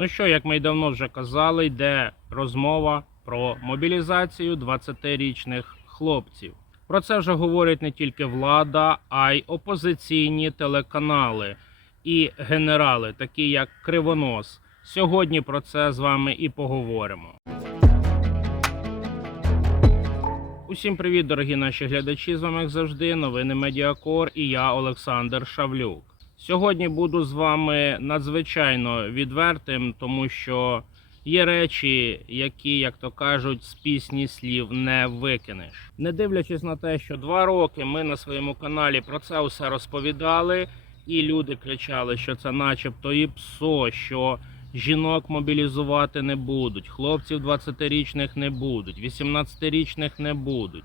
Ну що, як ми й давно вже казали, йде розмова про мобілізацію 20-річних хлопців. Про це вже говорять не тільки влада, а й опозиційні телеканали і генерали, такі як Кривонос. Сьогодні про це з вами і поговоримо. Усім привіт, дорогі наші глядачі. З вами, як завжди, новини Медіакор і я, Олександр Шавлюк. Сьогодні буду з вами надзвичайно відвертим, тому що є речі, які, як то кажуть, з пісні слів не викинеш. Не дивлячись на те, що два роки ми на своєму каналі про це все розповідали, і люди кричали, що це начебто і псо, що жінок мобілізувати не будуть, хлопців 20-річних не будуть, 18-річних не будуть.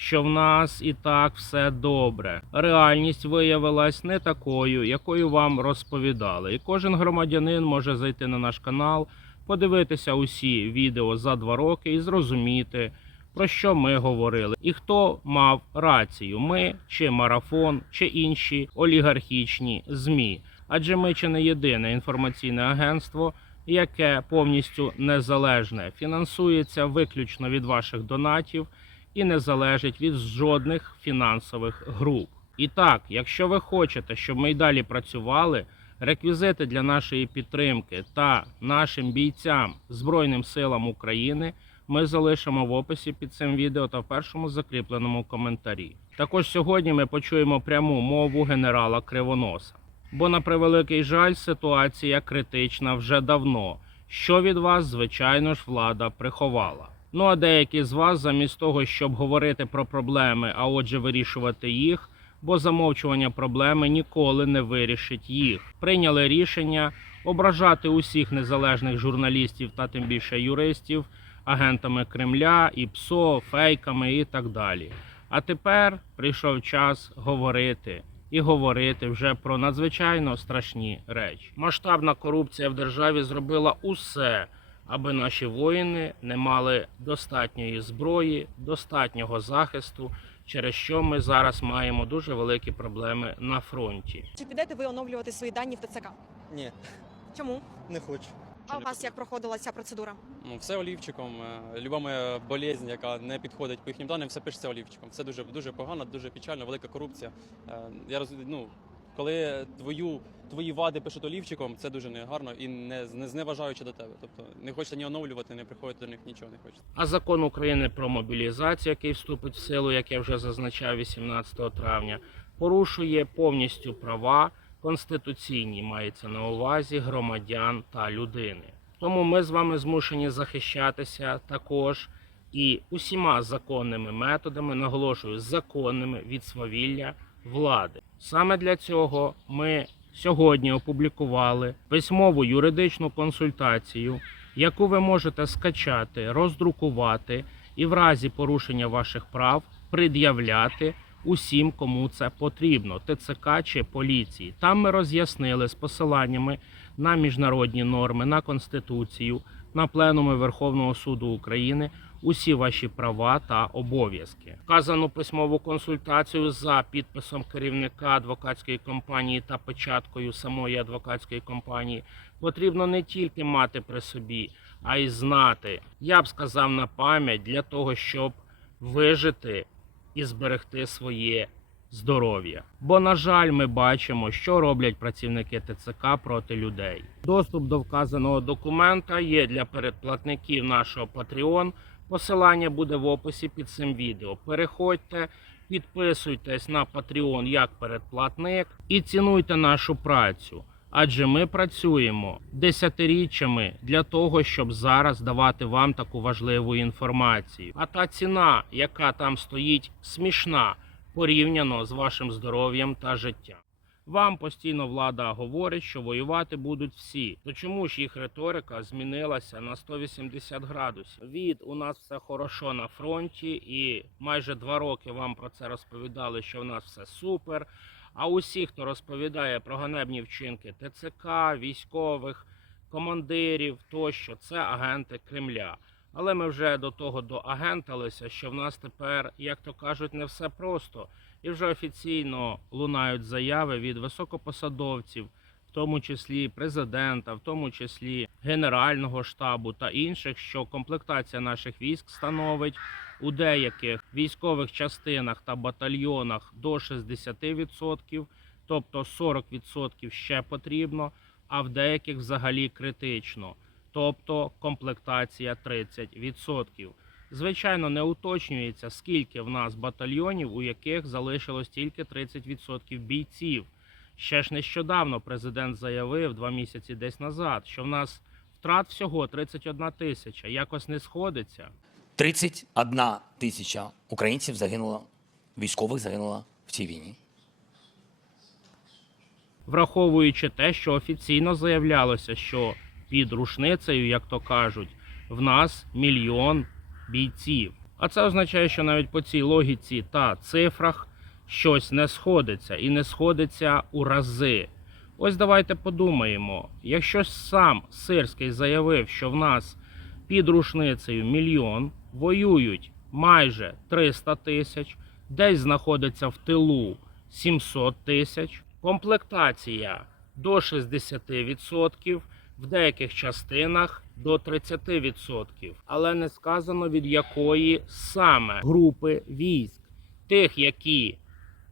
Що в нас і так все добре. Реальність виявилась не такою, якою вам розповідали. І кожен громадянин може зайти на наш канал, подивитися усі відео за два роки і зрозуміти, про що ми говорили, і хто мав рацію: ми чи марафон, чи інші олігархічні змі. Адже ми чи не єдине інформаційне агентство, яке повністю незалежне, фінансується виключно від ваших донатів і не залежить від жодних фінансових груп. І так, якщо ви хочете, щоб ми й далі працювали, реквізити для нашої підтримки та нашим бійцям Збройним силам України ми залишимо в описі під цим відео та в першому закріпленому коментарі. Також сьогодні ми почуємо пряму мову генерала Кривоноса. Бо, на превеликий жаль, ситуація критична вже давно. Що від вас, звичайно ж, влада приховала. Ну а деякі з вас, замість того, щоб говорити про проблеми, а отже, вирішувати їх, бо замовчування проблеми ніколи не вирішить їх. Прийняли рішення ображати усіх незалежних журналістів та тим більше юристів агентами Кремля, і ПСО, фейками і так далі. А тепер прийшов час говорити і говорити вже про надзвичайно страшні речі. Масштабна корупція в державі зробила усе, аби наші воїни не мали достатньої зброї, достатнього захисту, через що ми зараз маємо дуже великі проблеми на фронті. Чи підете ви оновлювати свої дані в ТЦК? Ні, Чому? не хочу. А у вас як проходила ця процедура? Ну, все олівчиком. е, Люба моя болезнь, яка не підходить по їхнім даним, все пишеться олівчиком. Це дуже дуже погано, дуже печально, велика корупція. Е, Я роз... ну, коли твою твої вади пишуть олівчиком, це дуже негарно і не, не зневажаючи до тебе. Тобто не хочеться ні оновлювати, не приходити до них нічого не хочеться. А закон України про мобілізацію, який вступить в силу, як я вже зазначав 18 травня, порушує повністю права конституційні, мається на увазі громадян та людини. Тому ми з вами змушені захищатися також і усіма законними методами, наголошую, законними від свавілля влади. Саме для цього ми сьогодні опублікували письмову юридичну консультацію, яку ви можете скачати, роздрукувати і в разі порушення ваших прав пред'являти усім, кому це потрібно, ТЦК чи поліції. Там ми роз'яснили з посиланнями на міжнародні норми, на конституцію, на пленуми Верховного суду України усі ваші права та обов'язки. Вказану письмову консультацію за підписом керівника адвокатської компанії та печаткою самої адвокатської компанії потрібно не тільки мати при собі, а й знати. Я б сказав на пам'ять для того, щоб вижити і зберегти своє здоров'я. Бо, на жаль, ми бачимо, що роблять працівники ТЦК проти людей. Доступ до вказаного документа є для передплатників нашого Patreon. Посилання буде в описі під цим відео. Переходьте, підписуйтесь на Patreon як передплатник і цінуйте нашу працю. Адже ми працюємо десятиріччями для того, щоб зараз давати вам таку важливу інформацію. А та ціна, яка там стоїть, смішна порівняно з вашим здоров'ям та життям. Вам постійно влада говорить, що воювати будуть всі. То чому ж їх риторика змінилася на 180 градусів? Від у нас все хорошо на фронті, і майже два роки вам про це розповідали, що в нас все супер. А усі, хто розповідає про ганебні вчинки ТЦК, військових, командирів тощо, це агенти Кремля. Але ми вже до того доагенталися, що в нас тепер, як то кажуть, не все просто. І вже офіційно лунають заяви від високопосадовців в тому числі президента, в тому числі Генерального штабу та інших, що комплектація наших військ становить у деяких військових частинах та батальйонах до 60%, тобто 40% ще потрібно, а в деяких взагалі критично, тобто комплектація 30%. Звичайно, не уточнюється, скільки в нас батальйонів, у яких залишилось тільки 30% бійців. Ще ж нещодавно президент заявив два місяці десь назад, що в нас втрат всього 31 тисяча. Якось не сходиться. 31 тисяча українців загинуло, військових загинуло в цій війні. враховуючи те, що офіційно заявлялося, що під рушницею, як то кажуть, в нас мільйон бійців. А це означає, що навіть по цій логіці та цифрах щось не сходиться і не сходиться у рази. Ось давайте подумаємо, якщо сам Сирський заявив, що в нас під рушницею мільйон, воюють майже 300 тисяч, десь знаходиться в тилу 700 тисяч, комплектація до 60%, в деяких частинах до 30%, але не сказано від якої саме групи військ, тих, які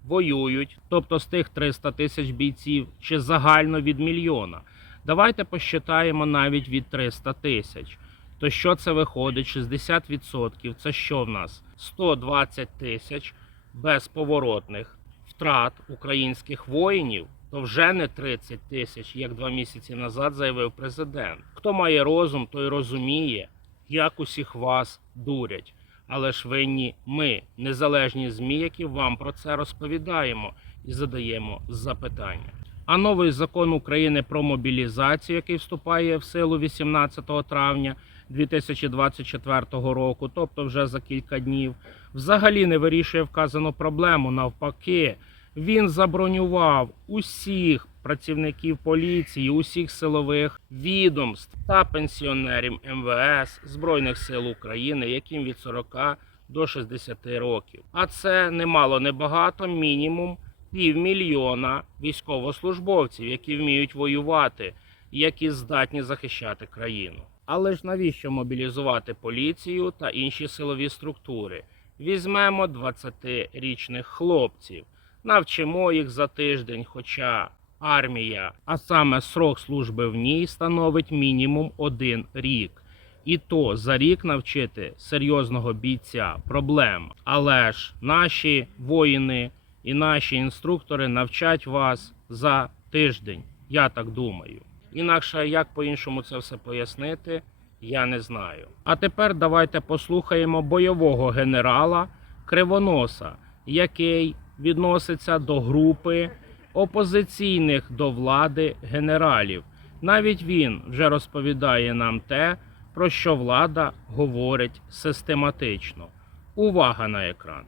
воюють, тобто з тих 300 тисяч бійців, чи загально від мільйона. Давайте посчитаємо навіть від 300 тисяч. То що це виходить? 60% це що в нас? 120 тисяч безповоротних втрат українських воїнів, то вже не 30 тисяч, як два місяці назад заявив президент. Хто має розум, той розуміє, як усіх вас дурять. Але ж винні ми, незалежні ЗМІ, які вам про це розповідаємо і задаємо запитання. А новий закон України про мобілізацію, який вступає в силу 18 травня 2024 року, тобто вже за кілька днів, взагалі не вирішує вказану проблему. Навпаки, він забронював усіх працівників поліції, усіх силових відомств та пенсіонерів МВС Збройних сил України, яким від 40 до 60 років. А це немало небагато, мінімум півмільйона військовослужбовців, які вміють воювати, які здатні захищати країну. Але ж навіщо мобілізувати поліцію та інші силові структури? Візьмемо 20-річних хлопців, навчимо їх за тиждень, хоча армія, а саме срок служби в ній становить мінімум один рік. І то за рік навчити серйозного бійця проблема. Але ж наші воїни і наші інструктори навчать вас за тиждень. Я так думаю. Інакше як по-іншому це все пояснити, я не знаю. А тепер давайте послухаємо бойового генерала Кривоноса, який відноситься до групи опозиційних до влади генералів. Навіть він вже розповідає нам те, про що влада говорить систематично. Увага на екран.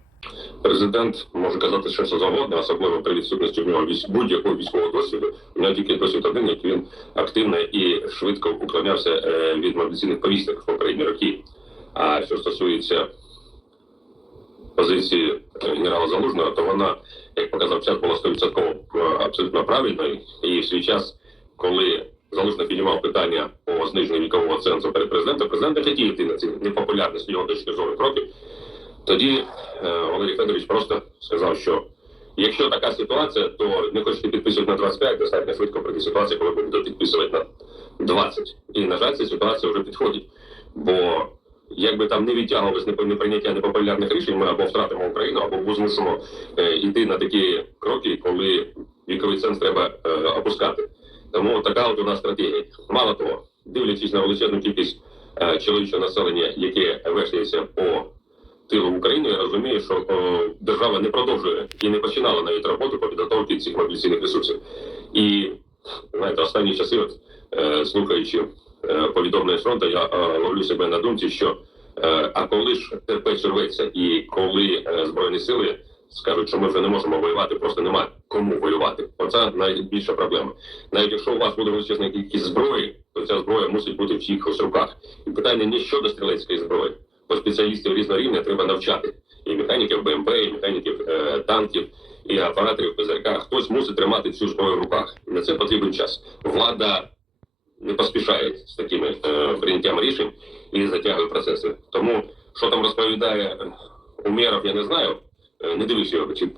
Президент може казати що завгодно, особливо при відсутності в нього будь-якого військового досвіду. У нього тільки досвід один, як він активно і швидко уклонявся е, від мобілізаційних повісток в попередні роки. А що стосується позиції е, генерала Залужного, то вона, як показав час, була 100% е, абсолютно правильною. І в свій час, коли Залужний піднімав питання по зниженню вікового цензу перед президентом, президент хотів йти на ці непопулярні його точки зору кроки. Тоді е, Валерій Федорович просто сказав, що якщо така ситуація, то не хочете підписувати на 25, достатньо швидко прийти ситуація, коли будете підписувати на 20. І на жаль, ця ситуація вже підходить. Бо як би там не відтягувалось непо- неприйняття непопулярних рішень, ми або втратимо Україну, або змусимо е, йти на такі кроки, коли віковий ценз треба е, опускати. Тому така от у нас стратегія. Мало того, дивлячись на величезну кількість е, чоловічого населення, яке вештається по тилу України, я розумію, що держава не продовжує і не починала навіть роботу по підготовці цих мобілізаційних ресурсів. І знаєте, останні часи, от, е, слухаючи е, повідомлення з фронту, я е, ловлю себе на думці, що е, а коли ж терпець рветься, і коли е, збройні сили скажуть, що ми вже не можемо воювати, просто немає кому воювати. Оце найбільша проблема. Навіть якщо у вас буде величезна кількість зброї, то ця зброя мусить бути в чиїхось руках. І питання не щодо стрілецької зброї, бо спеціалістів різного рівня треба навчати і механіків БМП, і механіків е, танків, і операторів ПЗРК. Хтось мусить тримати цю зброю в руках. На це потрібен час. Влада не поспішає з такими е, прийняттям рішень і затягує процеси. Тому що там розповідає е, Умєров, я не знаю. Е, Не дивився його чи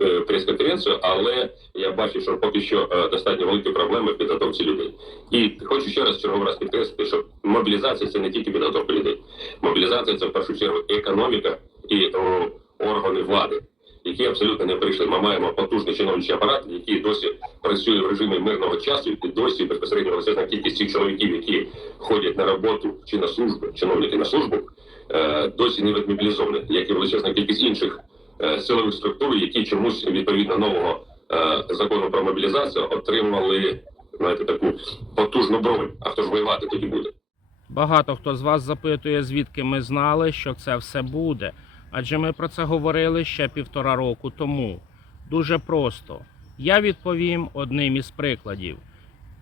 е, прес-конференцію, але я бачу, що поки що достатньо великі проблеми в підготовці людей. І хочу ще раз черговий раз підкреслити, що мобілізація це не тільки підготовка людей. Мобілізація це в першу чергу економіка і о, органи влади, які абсолютно не прийшли. Ми маємо потужний чиновничий апарат, який досі працює в режимі мирного часу, і досі безпосередньо величезна кількість цих чоловіків, які ходять на роботу чи на службу, чиновники на службу, е, досі не відмобілізовані, як і величезна кількість інших е, силових структур, які чомусь відповідно нового е, закону про мобілізацію отримали знаєте, таку потужну бронь. А хто ж воювати тоді буде? Багато хто з вас запитує, звідки ми знали, що це все буде. Адже ми про це говорили ще півтора року тому. Дуже просто. Я відповім одним із прикладів.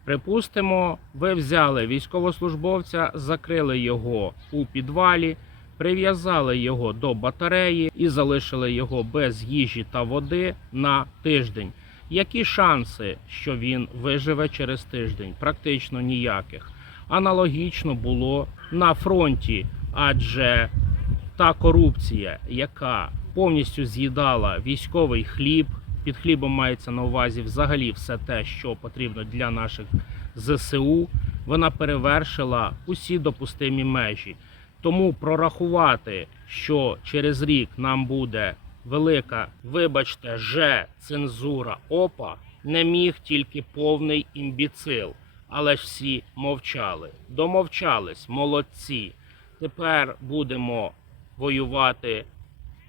Припустимо, ви взяли військовослужбовця, закрили його у підвалі, прив'язали його до батареї і залишили його без їжі та води на тиждень. Які шанси, що він виживе через тиждень? Практично ніяких. Аналогічно було на фронті, адже та корупція, яка повністю з'їдала військовий хліб, під хлібом мається на увазі взагалі все те, що потрібно для наших ЗСУ, вона перевершила усі допустимі межі. Тому прорахувати, що через рік нам буде велика, вибачте, же цензура ОПА, не міг тільки повний імбіцил. Але ж всі мовчали. Домовчались, молодці. Тепер будемо воювати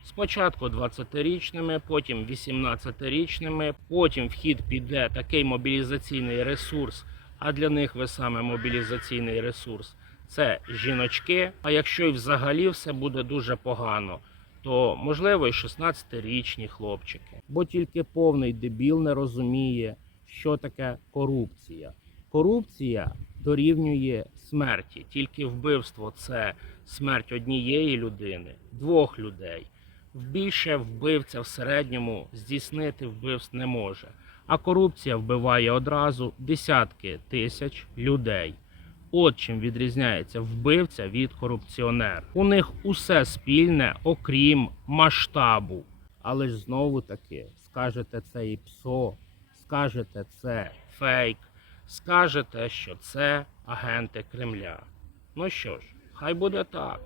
спочатку 20-річними, потім 18-річними, потім в хід піде такий мобілізаційний ресурс. А для них ви саме мобілізаційний ресурс це жіночки. А якщо і взагалі все буде дуже погано, то можливо і 16-річні хлопчики. Бо тільки повний дебіл не розуміє, що таке корупція. Корупція дорівнює смерті. Тільки вбивство це смерть однієї людини, двох людей. Більше вбивця в середньому здійснити вбивств не може. А корупція вбиває одразу десятки тисяч людей. От чим відрізняється вбивця від корупціонера. У них усе спільне, окрім масштабу. Але ж знову таки скажете це і ПСО, скажете це фейк, скажете, що це агенти Кремля. Ну що ж, хай буде так.